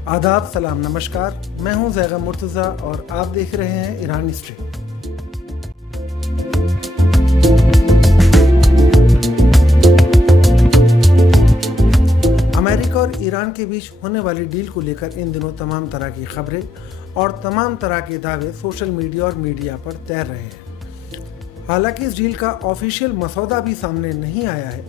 आदाब, सलाम, नमस्कार। मैं हूं ज़ैगा मुर्तज़ा और आप देख रहे हैं ईरान हिस्ट्री। अमेरिका और ईरान के बीच होने वाली डील को लेकर इन दिनों तमाम तरह की खबरें और तमाम तरह के दावे सोशल मीडिया और मीडिया पर तैर रहे हैं। हालांकि इस डील का ऑफिशियल मसौदा भी सामने नहीं आया है,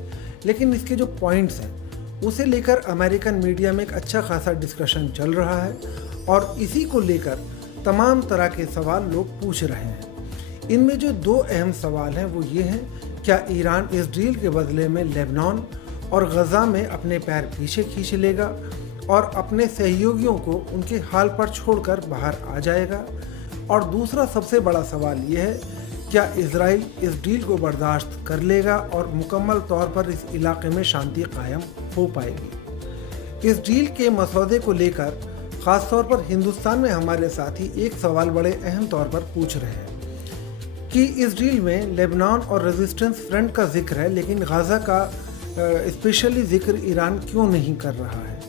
लेकिन इसके जो पॉइंट्स हैं उसे लेकर अमेरिकन मीडिया में एक अच्छा खासा डिस्कशन चल रहा है और इसी को लेकर तमाम तरह के सवाल लोग पूछ रहे हैं। इनमें जो दो अहम सवाल हैं वो ये हैं, क्या ईरान इस डील के बदले में लेबनान और गज़ा में अपने पैर पीछे खींच लेगा और अपने सहयोगियों को उनके हाल पर छोड़कर बाहर आ जाएगा? और दूसरा सबसे बड़ा सवाल ये है, क्या इजराइल इस डील को बर्दाश्त कर लेगा और मुकम्मल तौर पर इस इलाके में शांति कायम हो पाएगी? इस डील के मसौदे को लेकर ख़ास तौर पर हिंदुस्तान में हमारे साथी एक सवाल बड़े अहम तौर पर पूछ रहे हैं कि इस डील में लेबनान और रेजिस्टेंस फ्रंट का जिक्र है, लेकिन गाज़ा का स्पेशली जिक्र ईरान क्यों नहीं कर रहा है?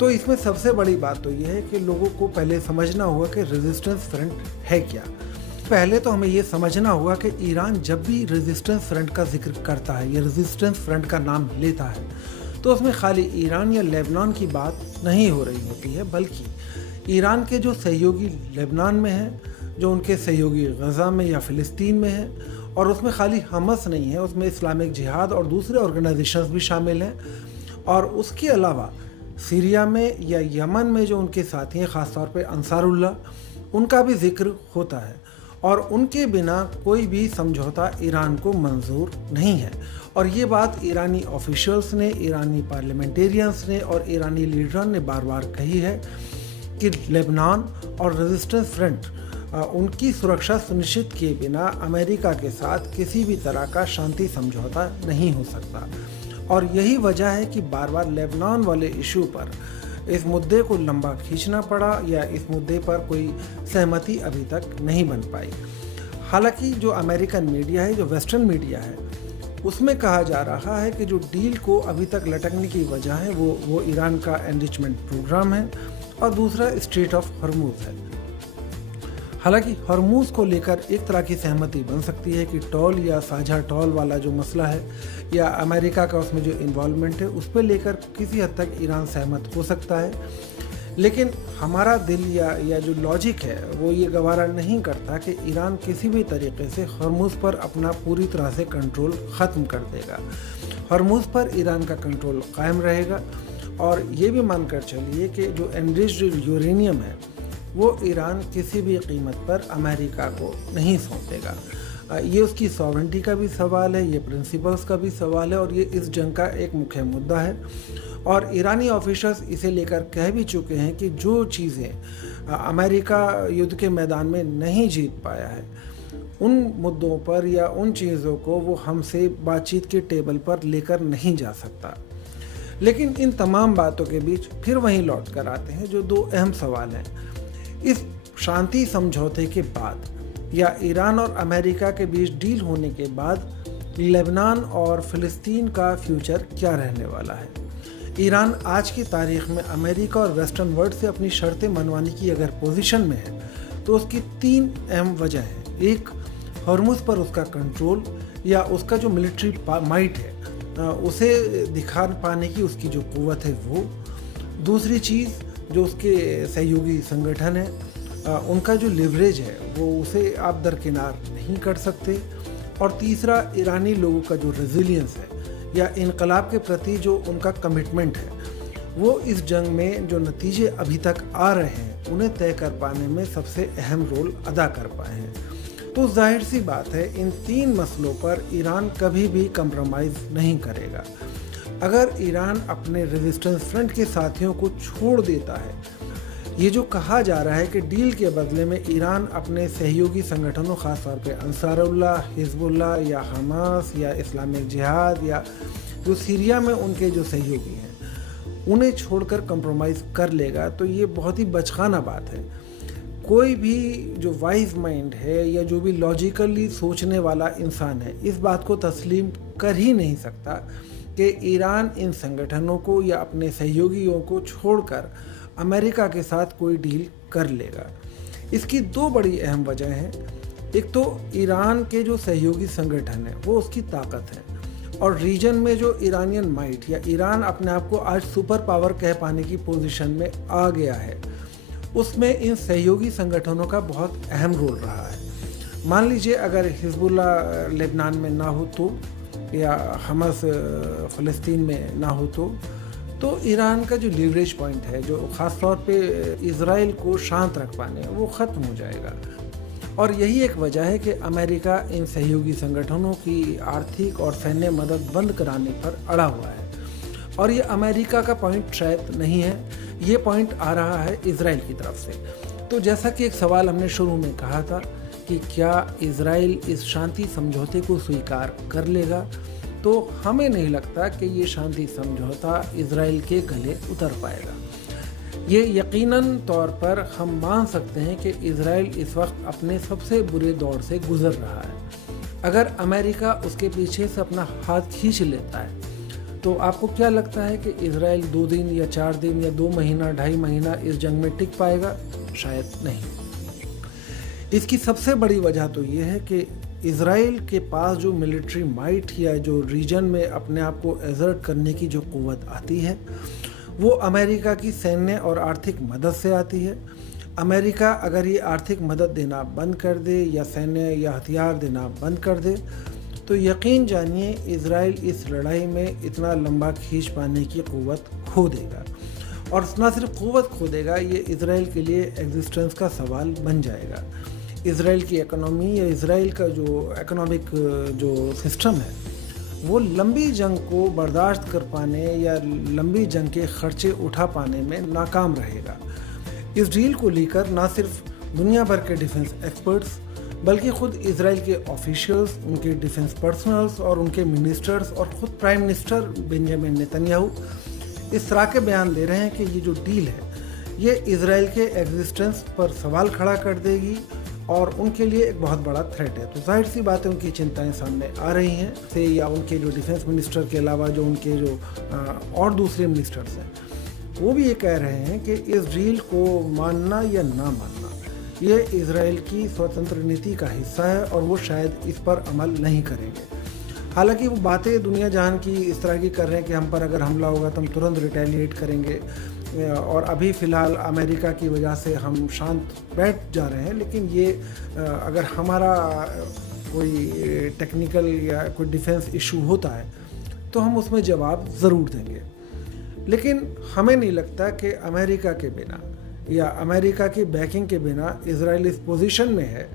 तो इसमें सबसे बड़ी बात तो यह है कि लोगों को पहले समझना होगा कि रेजिस्टेंस फ्रंट है क्या। पहले तो हमें ये समझना होगा कि ईरान जब भी रेजिस्टेंस फ्रंट का जिक्र करता है या रेजिस्टेंस फ्रंट का नाम लेता है तो उसमें खाली ईरान या लेबनान की बात नहीं हो रही होती है, बल्कि ईरान के जो सहयोगी लेबनान में हैं, जो उनके सहयोगी गज़ा में या फ़िलिस्तीन में हैं, और उसमें खाली हमस नहीं है, उसमें इस्लामिक जिहाद और दूसरे ऑर्गेनाइजेशंस भी शामिल हैं, और उसके अलावा सीरिया में या यमन में जो उनके साथी हैं, ख़ास तौर पे अंसारुल्लाह, उनका भी जिक्र होता है। और उनके बिना कोई भी समझौता ईरान को मंजूर नहीं है। और ये बात ईरानी ऑफिशियल्स ने, ईरानी पार्लियामेंटेरियंस ने और ईरानी लीडरों ने बार बार कही है कि लेबनान और रेजिस्टेंस फ्रंट उनकी सुरक्षा सुनिश्चित किए बिना अमेरिका के साथ किसी भी तरह का शांति समझौता नहीं हो सकता। और यही वजह है कि बार बार लेबनान वाले इशू पर इस मुद्दे को लंबा खींचना पड़ा या इस मुद्दे पर कोई सहमति अभी तक नहीं बन पाई। हालांकि जो अमेरिकन मीडिया है, जो वेस्टर्न मीडिया है, उसमें कहा जा रहा है कि जो डील को अभी तक लटकने की वजह है वो ईरान का एनरिचमेंट प्रोग्राम है और दूसरा स्ट्रेट ऑफ हॉर्मुज़ है। हालांकि हॉर्मुज़ को लेकर एक तरह की सहमति बन सकती है कि टॉल या साझा टॉल वाला जो मसला है या अमेरिका का उसमें जो इन्वॉल्वमेंट है उस पर लेकर किसी हद तक ईरान सहमत हो सकता है, लेकिन हमारा दिल या जो लॉजिक है वो ये गवारा नहीं करता कि ईरान किसी भी तरीके से हॉर्मुज़ पर अपना पूरी तरह से कंट्रोल ख़त्म कर देगा। हॉर्मुज़ पर ईरान का कंट्रोल कायम रहेगा और ये भी मानकर चलिए कि जो एनरिच्ड यूरेनियम है वो ईरान किसी भी कीमत पर अमेरिका को नहीं सौंपेगा। ये उसकी सॉवरेंटी का भी सवाल है, ये प्रिंसिपल्स का भी सवाल है और ये इस जंग का एक मुख्य मुद्दा है। और ईरानी ऑफिसर्स इसे लेकर कह भी चुके हैं कि जो चीज़ें अमेरिका युद्ध के मैदान में नहीं जीत पाया है, उन मुद्दों पर या उन चीज़ों को वो हमसे बातचीत के टेबल पर लेकर नहीं जा सकता। लेकिन इन तमाम बातों के बीच फिर वहीं लौट कर आते हैं जो दो अहम सवाल हैं। इस शांति समझौते के बाद या ईरान और अमेरिका के बीच डील होने के बाद लेबनान और फ़िलिस्तीन का फ्यूचर क्या रहने वाला है? ईरान आज की तारीख में अमेरिका और वेस्टर्न वर्ल्ड से अपनी शर्तें मनवाने की अगर पोजीशन में है तो उसकी तीन अहम वजह है। एक, हॉर्मुज़ पर उसका कंट्रोल या उसका जो मिलिट्री माइट है उसे दिखा पाने की उसकी जो क़ुव्वत है वो। दूसरी चीज़, जो उसके सहयोगी संगठन है उनका जो लिवरेज है वो उसे आप दरकिनार नहीं कर सकते। और तीसरा, ईरानी लोगों का जो रेजिलियंस है या इनकलाब के प्रति जो उनका कमिटमेंट है वो इस जंग में जो नतीजे अभी तक आ रहे हैं उन्हें तय कर पाने में सबसे अहम रोल अदा कर पाए हैं। तो जाहिर सी बात है इन तीन मसलों पर ईरान कभी भी कंप्रोमाइज़ नहीं करेगा। अगर ईरान अपने रेजिस्टेंस फ्रंट के साथियों को छोड़ देता है, ये जो कहा जा रहा है कि डील के बदले में ईरान अपने सहयोगी संगठनों, ख़ासतौर पे अंसारुल्लाह, हिजबुल्लाह या हमास या इस्लामिक जिहाद या जो सीरिया में उनके जो सहयोगी हैं उन्हें छोड़कर कंप्रोमाइज़ कर लेगा, तो ये बहुत ही बचकाना बात है। कोई भी जो वाइज माइंड है या जो भी लॉजिकली सोचने वाला इंसान है इस बात को तस्लीम कर ही नहीं सकता कि ईरान इन संगठनों को या अपने सहयोगियों को छोड़कर अमेरिका के साथ कोई डील कर लेगा। इसकी दो बड़ी अहम वजह हैं। एक तो ईरान के जो सहयोगी संगठन है वो उसकी ताकत है, और रीजन में जो ईरानियन माइट या ईरान अपने आप को आज सुपर पावर कह पाने की पोजीशन में आ गया है, उसमें इन सहयोगी संगठनों का बहुत अहम रोल रहा है। मान लीजिए अगर हिजबुल्लाह लेबनान में ना हो तो, या हमास फ़लस्तीन में ना हो तो ईरान का जो लीवरेज पॉइंट है, जो ख़ास तौर पे इज़राइल को शांत रख पाने, वो ख़त्म हो जाएगा। और यही एक वजह है कि अमेरिका इन सहयोगी संगठनों की आर्थिक और सैन्य मदद बंद कराने पर अड़ा हुआ है। और ये अमेरिका का पॉइंट शायद नहीं है, ये पॉइंट आ रहा है इज़राइल की तरफ से। तो जैसा कि एक सवाल हमने शुरू में कहा था कि क्या इज़राइल इस शांति समझौते को स्वीकार कर लेगा, तो हमें नहीं लगता कि ये शांति समझौता इज़राइल के गले उतर पाएगा। ये यकीनन तौर पर हम मान सकते हैं कि इज़राइल इस वक्त अपने सबसे बुरे दौर से गुज़र रहा है। अगर अमेरिका उसके पीछे से अपना हाथ खींच लेता है तो आपको क्या लगता है कि इज़राइल 2 दिन या 4 दिन या 2 महीना 2.5 महीना इस जंग में टिक पाएगा? शायद नहीं। इसकी सबसे बड़ी वजह तो ये है कि इज़राइल के पास जो मिलिट्री माइट या जो रीजन में अपने आप को एजर्ट करने की जो क़ुव्वत आती है वो अमेरिका की सैन्य और आर्थिक मदद से आती है। अमेरिका अगर ये आर्थिक मदद देना बंद कर दे या सैन्य या हथियार देना बंद कर दे तो यकीन जानिए इज़राइल इस लड़ाई में इतना लंबा खींच पाने की क़ुव्वत खो देगा। और न सिर्फ क़ुव्वत खो देगा, ये इज़राइल के लिए एग्जिस्टेंस का सवाल बन जाएगा। इज़राइल की इकोनॉमी या इज़राइल का जो इकोनॉमिक जो सिस्टम है वो लंबी जंग को बर्दाश्त कर पाने या लंबी जंग के खर्चे उठा पाने में नाकाम रहेगा। इस डील को लेकर ना सिर्फ दुनिया भर के डिफेंस एक्सपर्ट्स बल्कि खुद इज़राइल के ऑफिशियल्स, उनके डिफेंस पर्सनल्स और उनके मिनिस्टर्स और ख़ुद प्राइम मिनिस्टर बेंजामिन नेतन्याहू इस तरह के बयान दे रहे हैं कि ये जो डील है ये इज़राइल के एग्जिस्टेंस पर सवाल खड़ा कर देगी और उनके लिए एक बहुत बड़ा थ्रेट है। तो जाहिर सी बात है उनकी चिंताएं सामने आ रही हैं से, या उनके जो डिफेंस मिनिस्टर के अलावा जो उनके जो और दूसरे मिनिस्टर्स हैं वो भी ये कह रहे हैं कि इस डील को मानना या ना मानना ये इज़राइल की स्वतंत्र नीति का हिस्सा है और वो शायद इस पर अमल नहीं करेंगे। हालांकि वो बातें दुनिया जहान की इस तरह की कर रहे हैं कि हम पर अगर हमला होगा तो हम तुरंत रिटेलिएट करेंगे, और अभी फ़िलहाल अमेरिका की वजह से हम शांत बैठ जा रहे हैं। लेकिन ये अगर हमारा कोई टेक्निकल या कोई डिफेंस इशू होता है तो हम उसमें जवाब ज़रूर देंगे। लेकिन हमें नहीं लगता कि अमेरिका के बिना या अमेरिका की बैकिंग के बिना इज़राइल इस पोजीशन में है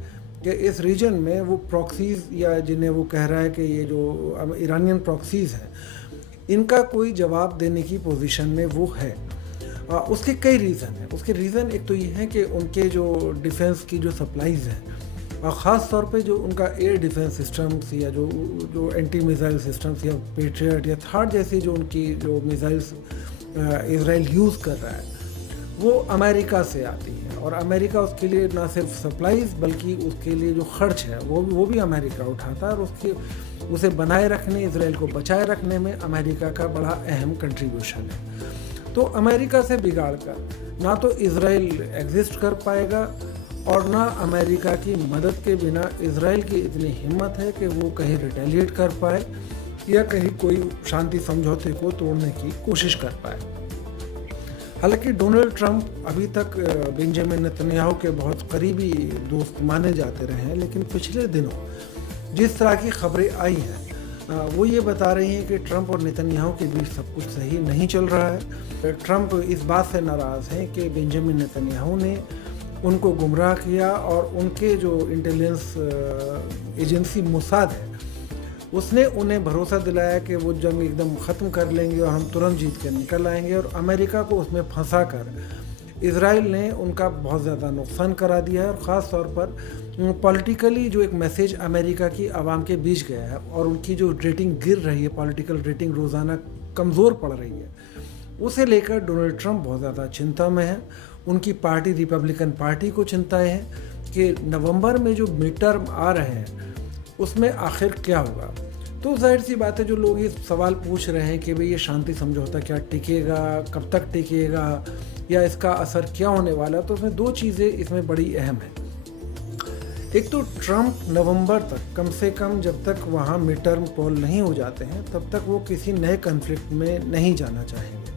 कि इस रीजन में वो प्रॉक्सीज़ या जिन्हें वो कह रहा है कि ये जो ईरानियन प्रॉक्सीज़ हैं इनका कोई जवाब देने की पोजीशन में वो है। उसके कई रीज़न हैं। उसके रीज़न एक तो ये है कि उनके जो डिफेंस की जो सप्लाईज़ हैं और ख़ास तौर पे जो उनका एयर डिफेंस सिस्टम्स या जो एंटी मिसाइल सिस्टम्स या पेट्रियट या थार्ड जैसी जो उनकी जो मिसाइल्स इज़राइल यूज़ कर रहा है वो अमेरिका से आती है, और अमेरिका उसके लिए ना सिर्फ सप्लाईज़ बल्कि उसके लिए जो खर्च है वो भी अमेरिका उठाता है, और उसे बनाए रखने, इज़राइल को बचाए रखने में अमेरिका का बड़ा अहम कंट्रीब्यूशन है। तो अमेरिका से बिगाड़ कर ना तो इज़राइल एग्जिस्ट कर पाएगा और ना अमेरिका की मदद के बिना इज़राइल की इतनी हिम्मत है कि वो कहीं रिटेलिएट कर पाए या कहीं कोई शांति समझौते को तोड़ने की कोशिश कर पाए। हालांकि डोनाल्ड ट्रंप अभी तक बेंजामिन नेतन्याहू के बहुत करीबी दोस्त माने जाते रहे हैं, लेकिन पिछले दिनों जिस तरह की खबरें आई हैं वो ये बता रही हैं कि ट्रंप और नेतन्याहू के बीच सब कुछ सही नहीं चल रहा है। ट्रंप इस बात से नाराज़ हैं कि बेंजामिन नेतन्याहू ने उनको गुमराह किया और उनके जो इंटेलिजेंस एजेंसी मोसाद है उसने उन्हें भरोसा दिलाया कि वो जंग एकदम ख़त्म कर लेंगे और हम तुरंत जीत कर निकल आएंगे, और अमेरिका को उसमें फंसा कर इज़राइल ने उनका बहुत ज़्यादा नुकसान करा दिया है। और ख़ास तौर पर पॉलिटिकली जो एक मैसेज अमेरिका की आवाम के बीच गया है और उनकी जो रेटिंग गिर रही है, पॉलिटिकल रेटिंग रोज़ाना कमज़ोर पड़ रही है, उसे लेकर डोनाल्ड ट्रंप बहुत ज़्यादा चिंता में है। उनकी पार्टी रिपब्लिकन पार्टी को चिंताएँ हैं कि नवंबर में जो मिड टर्म आ रहे हैं उसमें आखिर क्या होगा, तो जाहिर सी बात है, जो लोग ये सवाल पूछ रहे हैं कि भाई ये शांति समझौता क्या टिकेगा, कब तक टिकेगा, या इसका असर क्या होने वाला, तो उसमें दो चीज़ें इसमें बड़ी अहम है। एक तो ट्रंप नवंबर तक, कम से कम जब तक वहाँ मिड टर्म पोल नहीं हो जाते हैं, तब तक वो किसी नए कन्फ्लिक्ट में नहीं जाना चाहेंगे,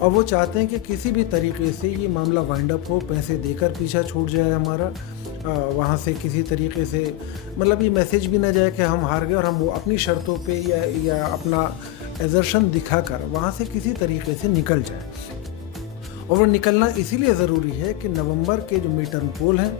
और वो चाहते हैं कि किसी भी तरीके से ये मामला वाइंड अप हो, पैसे देकर पीछा छूट जाए हमारा, वहाँ से किसी तरीके से मतलब ये मैसेज भी ना जाए कि हम हार गए, और हम वो अपनी शर्तों पे या अपना एजर्शन दिखाकर वहाँ से किसी तरीके से निकल जाए। और वो निकलना इसीलिए ज़रूरी है कि नवंबर के जो मिड टर्म पोल हैं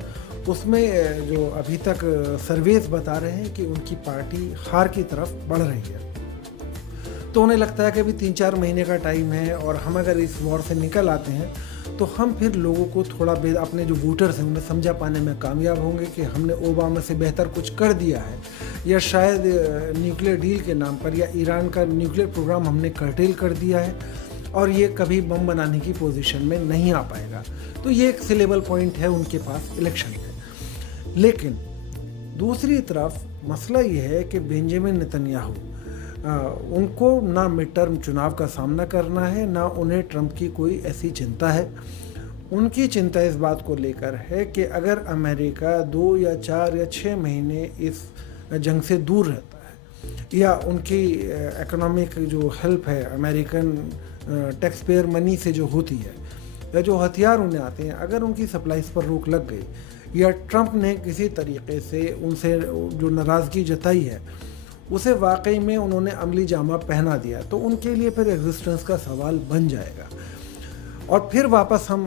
उसमें जो अभी तक सर्वेस बता रहे हैं कि उनकी पार्टी हार की तरफ बढ़ रही है। तो उन्हें लगता है कि अभी 3-4 महीने का टाइम है, और हम अगर इस वॉर से निकल आते हैं तो हम फिर लोगों को थोड़ा अपने जो वोटर्स हैं उन्हें समझा पाने में कामयाब होंगे कि हमने ओबामा से बेहतर कुछ कर दिया है, या शायद न्यूक्लियर डील के नाम पर या ईरान का न्यूक्लियर प्रोग्राम हमने कर्टेल कर दिया है, और ये कभी बम बनाने की पोजीशन में नहीं आ पाएगा। तो ये एक सिलेबल पॉइंट है उनके पास इलेक्शन में। लेकिन दूसरी तरफ मसला ये है कि बेंजामिन नेतन्याहू, उनको ना मिड टर्म चुनाव का सामना करना है, ना उन्हें ट्रंप की कोई ऐसी चिंता है। उनकी चिंता इस बात को लेकर है कि अगर अमेरिका 2 या 4 या 6 महीने इस जंग से दूर रहता है, या उनकी इकोनॉमिक जो हेल्प है अमेरिकन टैक्स पेयर मनी से जो होती है, या जो हथियार उन्हें आते हैं, अगर उनकी सप्लाईज पर रोक लग गई, या ट्रंप ने किसी तरीके से उनसे जो नाराज़गी जताई है उसे वाकई में उन्होंने अमली जामा पहना दिया, तो उनके लिए फिर एग्जिस्टेंस का सवाल बन जाएगा, और फिर वापस हम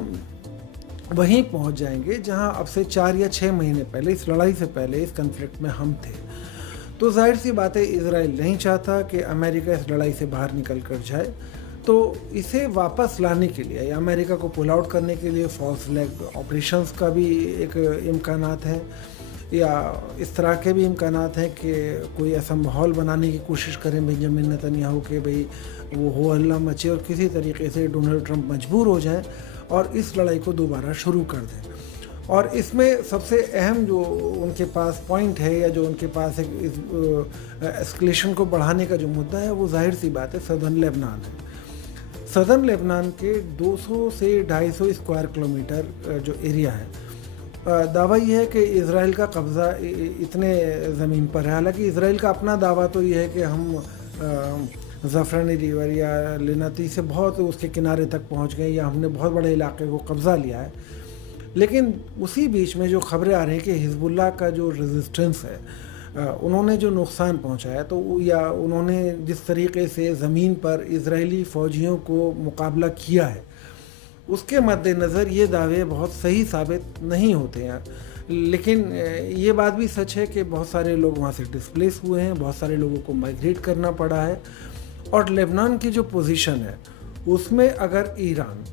वहीं पहुंच जाएंगे जहां अब से 4 या 6 महीने पहले, इस लड़ाई से पहले, इस कन्फ्लिक्ट में हम थे। तो जाहिर सी बात है, इजराइल नहीं चाहता कि अमेरिका इस लड़ाई से बाहर निकल कर जाए, तो इसे वापस लाने के लिए या अमेरिका को पुल आउट करने के लिए फॉल्स फ्लैग ऑपरेशंस का भी एक इम्कानात है, या इस तरह के भी इम्कानात हैं कि कोई ऐसा माहौल बनाने की कोशिश करें बेंजामिन नेतन्याहू के भाई वो हो हल्ला मचे, और किसी तरीके से डोनाल्ड ट्रंप मजबूर हो जाएं और इस लड़ाई को दोबारा शुरू कर दें। और इसमें सबसे अहम जो उनके पास पॉइंट है, या जो उनके पास एक एस्केलेशन को बढ़ाने का जो मुद्दा है, वो जाहिर सी बात है सदर्न लेबनान है। सदर्न लेबनान के 200 से 250 स्क्वायर किलोमीटर जो एरिया है, दावा ये है कि इसराइल का कब्ज़ा इतने ज़मीन पर है। हालांकि इसराइल का अपना दावा तो ये है कि हम ज़फ़रानी रिवर या लिनाती से बहुत उसके किनारे तक पहुंच गए, या हमने बहुत बड़े इलाके को कब्ज़ा लिया है। लेकिन उसी बीच में जो खबरें आ रही हैं कि हिज़्बुल्लाह का जो रेजिस्टेंस है, उन्होंने जो नुकसान पहुंचाया, तो या उन्होंने जिस तरीके से ज़मीन पर इजरायली फ़ौजियों को मुकाबला किया है, उसके मद्देनज़र ये दावे बहुत सही साबित नहीं होते हैं। लेकिन ये बात भी सच है कि बहुत सारे लोग वहाँ से डिस्प्लेस हुए हैं, बहुत सारे लोगों को माइग्रेट करना पड़ा है, और लेबनान की जो पोजीशन है उसमें अगर ईरान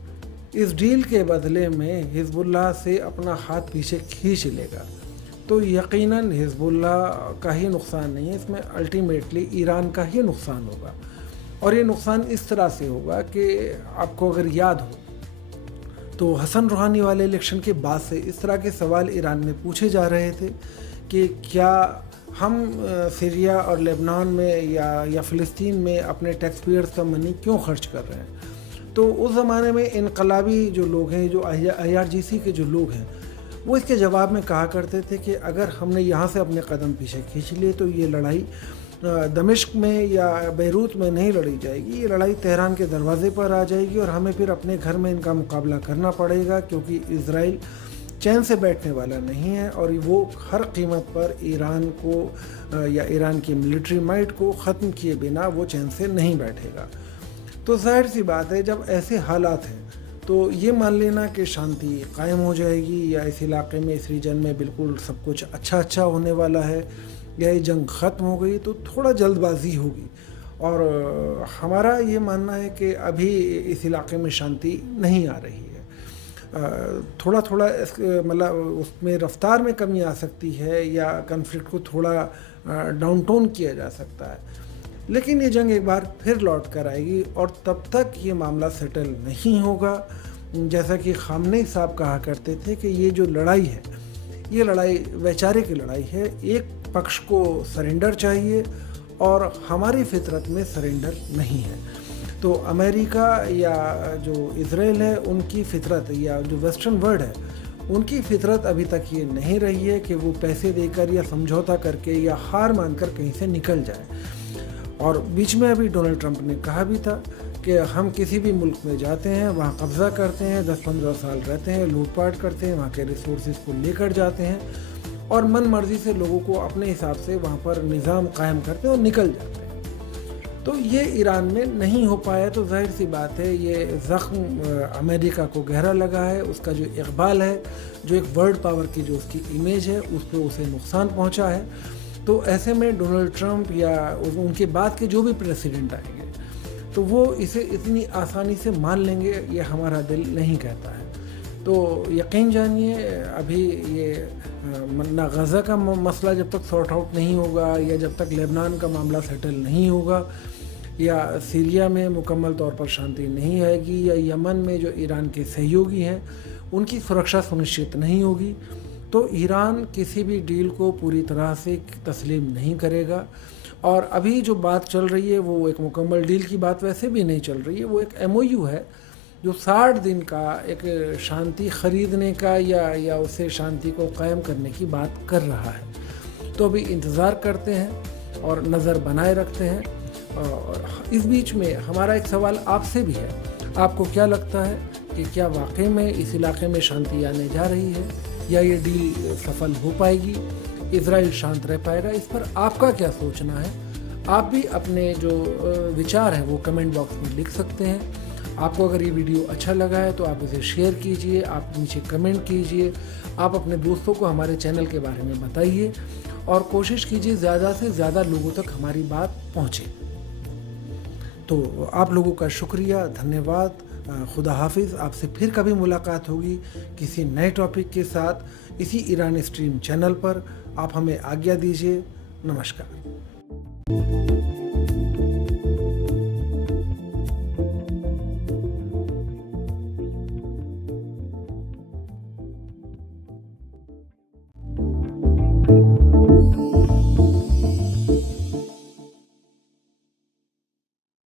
इस डील के बदले में हिज़्बुल्लाह से अपना हाथ पीछे खींच लेगा, तो यकीनन हिज़्बुल्लाह का ही नुकसान नहीं है, इसमें अल्टीमेटली ईरान का ही नुकसान होगा। और ये नुकसान इस तरह से होगा कि आपको अगर याद हो तो हसन रूहानी वाले इलेक्शन के बाद से इस तरह के सवाल ईरान में पूछे जा रहे थे कि क्या हम सीरिया और लेबनान में या फ़िलिस्तीन में अपने टैक्स पेयर्स का मनी क्यों खर्च कर रहे हैं। तो उस ज़माने में इनकलाबी जो लोग हैं, जो IRGC के जो लोग हैं, वो इसके जवाब में कहा करते थे कि अगर हमने यहाँ से अपने कदम पीछे खींच लिए तो ये लड़ाई दमिश्क में या बैरूत में नहीं लड़ी जाएगी, ये लड़ाई तेहरान के दरवाजे पर आ जाएगी, और हमें फिर अपने घर में इनका मुकाबला करना पड़ेगा, क्योंकि इजराइल चैन से बैठने वाला नहीं है, और वो हर कीमत पर ईरान को या ईरान की मिलिट्री माइट को ख़त्म किए बिना वो चैन से नहीं बैठेगा। तो जाहिर सी बात है, जब ऐसे हालात हैं तो ये मान लेना कि शांति कायम हो जाएगी, या इस इलाके में, इस रीजन में बिल्कुल सब कुछ अच्छा होने वाला है, या ये जंग ख़त्म हो गई, तो थोड़ा जल्दबाजी होगी। और हमारा ये मानना है कि अभी इस इलाके में शांति नहीं आ रही है। थोड़ा मतलब उसमें रफ्तार में कमी आ सकती है, या कन्फ्लिक्ट को थोड़ा डाउन टोन किया जा सकता है, लेकिन ये जंग एक बार फिर लौट कर आएगी, और तब तक ये मामला सेटल नहीं होगा। जैसा कि खामनेई साहब कहा करते थे कि ये जो लड़ाई है, ये लड़ाई वैचारिक लड़ाई है, एक पक्ष को सरेंडर चाहिए और हमारी फितरत में सरेंडर नहीं है। तो अमेरिका या जो इज़राइल है उनकी फितरत या जो वेस्टर्न वर्ल्ड है उनकी फितरत अभी तक ये नहीं रही है कि वो पैसे देकर या समझौता करके या हार मानकर कहीं से निकल जाए। और बीच में अभी डोनाल्ड ट्रंप ने कहा भी था कि हम किसी भी मुल्क में जाते हैं, वहाँ कब्ज़ा करते हैं, 10-15 साल रहते हैं, लूटपाट करते हैं, वहाँ के रिसोर्सेज को लेकर जाते हैं और मन मर्जी से लोगों को अपने हिसाब से वहाँ पर निज़ाम कायम करते हैं और निकल जाते हैं। तो ये ईरान में नहीं हो पाया, तो जाहिर सी बात है ये ज़ख्म अमेरिका को गहरा लगा है। उसका जो इकबाल है, जो एक वर्ल्ड पावर की जो उसकी इमेज है, उस पर उसे नुकसान पहुंचा है। तो ऐसे में डोनाल्ड ट्रंप या उनके बाद के जो भी प्रेसिडेंट आएंगे तो वो इसे इतनी आसानी से मान लेंगे, ये हमारा दिल नहीं कहता है। तो यकीन जानिए अभी ये ना गज़ा का मसला जब तक सॉर्ट आउट नहीं होगा या जब तक लेबनान का मामला सेटल नहीं होगा या सीरिया में मुकम्मल तौर पर शांति नहीं आएगी या यमन में जो ईरान के सहयोगी हैं उनकी सुरक्षा सुनिश्चित नहीं होगी, तो ईरान किसी भी डील को पूरी तरह से तस्लीम नहीं करेगा। और अभी जो बात चल रही है वो एक मुकम्मल डील की बात वैसे भी नहीं चल रही है, वो एक MOU है जो 60 दिन का एक शांति ख़रीदने का या उसे शांति को कायम करने की बात कर रहा है। तो अभी इंतज़ार करते हैं और नज़र बनाए रखते हैं। और इस बीच में हमारा एक सवाल आपसे भी है, आपको क्या लगता है कि क्या वाकई में इस इलाके में शांति आने जा रही है या ये डील सफल हो पाएगी, इज़राइल शांत रह पाएगा? इस पर आपका क्या सोचना है? आप भी अपने जो विचार हैं वो कमेंट बॉक्स में लिख सकते हैं। आपको अगर ये वीडियो अच्छा लगा है तो आप इसे शेयर कीजिए, आप नीचे कमेंट कीजिए, आप अपने दोस्तों को हमारे चैनल के बारे में बताइए और कोशिश कीजिए ज़्यादा से ज़्यादा लोगों तक हमारी बात पहुँचे। तो आप लोगों का शुक्रिया, धन्यवाद, खुदा हाफिज़। आपसे फिर कभी मुलाकात होगी किसी नए टॉपिक के साथ इसी ईरान स्ट्रीम चैनल पर। आप हमें आज्ञा दीजिए। नमस्कार।